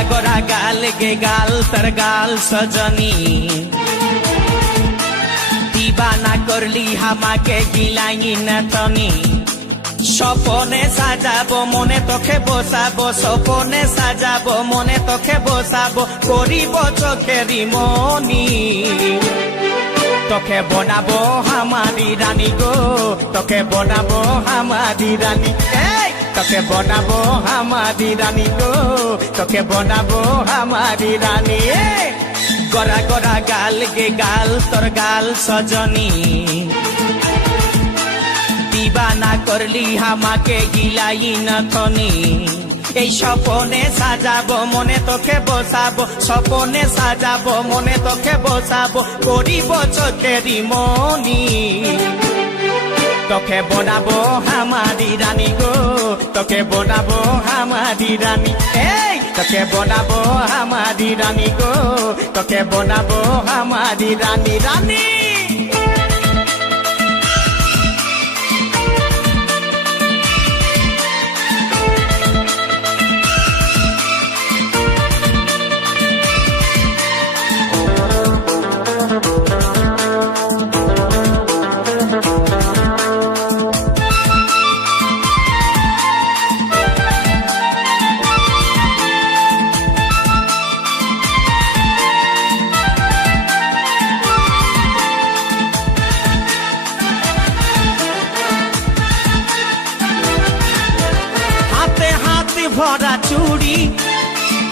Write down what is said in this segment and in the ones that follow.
गोरा गोरा गाल गे गाल तर गाल सजनी दीवाना करली हामाके गिलाई न तनी স্বপনে সাজাবো মনে তোকে বসাবো স্বপনে সাজাবো মনে তোকে বসাবো করিব চোখেরি মনি তোকে বনাবো হামারি রানী গো তোকে বনাবো হামারি রানী তোকে বনাবো হামারি রানী গো তোকে বনাবো হামারি রানী গোরা গোরা গাল গে গাল তোর গাল সজনী दीवाना करली हामाके गिलाई न थनी এই স্বপনে সাজাবো মনে তোকে বসাবো স্বপনে সাজাবো মনে তোকে বসাবো করিব চোখেরি মনি তোকে বনাবো হামারি রানী গো তোকে বনাবো হামারি রানী তোকে বনাবো হামারি রানী গো তোকে বনাবো হামারি রানী রানী भरा चूड़ी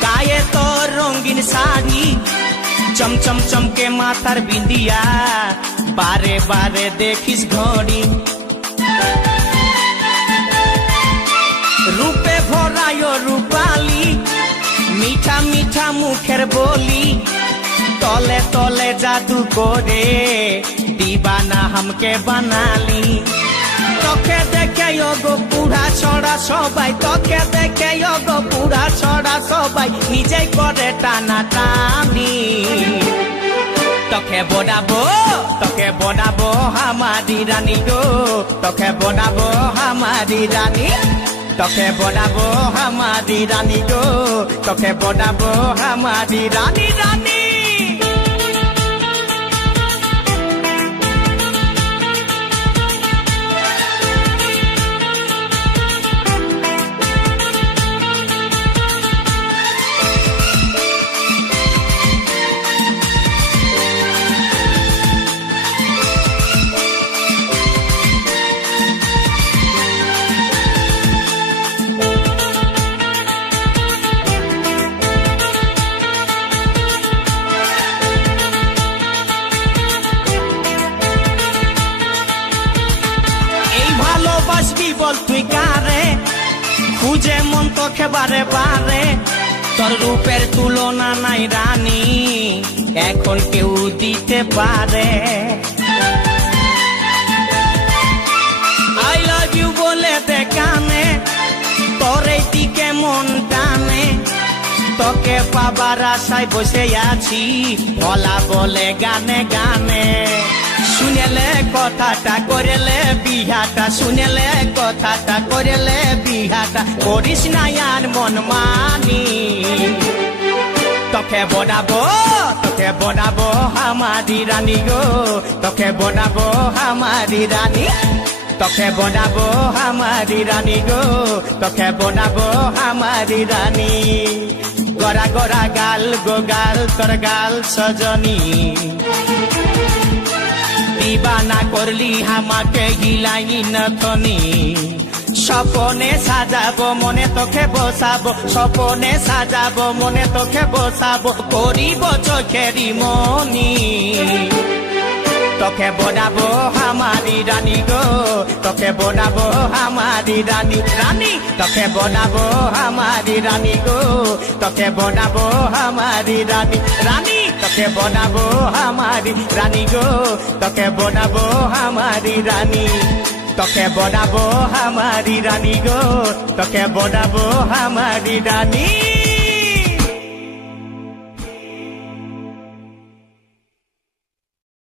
गाये तो रंगीन साड़ी चमचम चमके माथार बिंदिया बारे बारे देखिस घड़ी रूपे भरायो रूपाली मीठा मीठा मुखेर बोली तले तले जादू करे दीवाना हमके बनाली তোকে দেখে গো পুরা ছড়া সবাই তোকে দেখে গো পুরা ছড়া সবাই নিজেই করে টানা টানি তোকে বনাবো হামারি রানী গো তোকে বনাবো হামারি রানী তোকে বনাবো হামারি রানী গো তোকে বনাবো হামারি রানী রানী বল তুই কারে খুঁজে মন তোকে বারে বারে তোর রূপের তুলনা নাই রানী এখন কেউ দিতে পারে আই লাভ ইউ বলে দেখানে তোর এই দিকে মন টানে তোকে পাবার আশায় বসে আছি ভোলা বলে গানে গানে শুনেলে কথাটা করেলে বিহাটা শুনেলে কথাটা করেলে বিহাটা করিস না আর মন মানি তোকে বনাবো হামারি রানী গো তোকে বনাবো হামারি রানী তোকে বনাবো হামারি রানী গো তোকে বনাবো হামারি রানী গোরা গোরা গাল গো গাল তোর গাল সজনী दीवाना करली हामाके गिलाई न थनी স্বপনে সাজাবো মনে তোকে বসাবো স্বপনে সাজাবো মনে তোকে বসাবো করিব চোখেরি মনি তোকে বনাবো হামারি রানী গো তোকে বনাবো হামারি রানী রানী তোকে বনাবো হামারি রানী গো তোকে বনাবো হামারি রানী রানী তোকে বনাবো হামারি রানী গো তোকে বনাবো হামারি রানী তোকে বনাবো হামারি রানী গো তোকে বনাবো হামারি রানী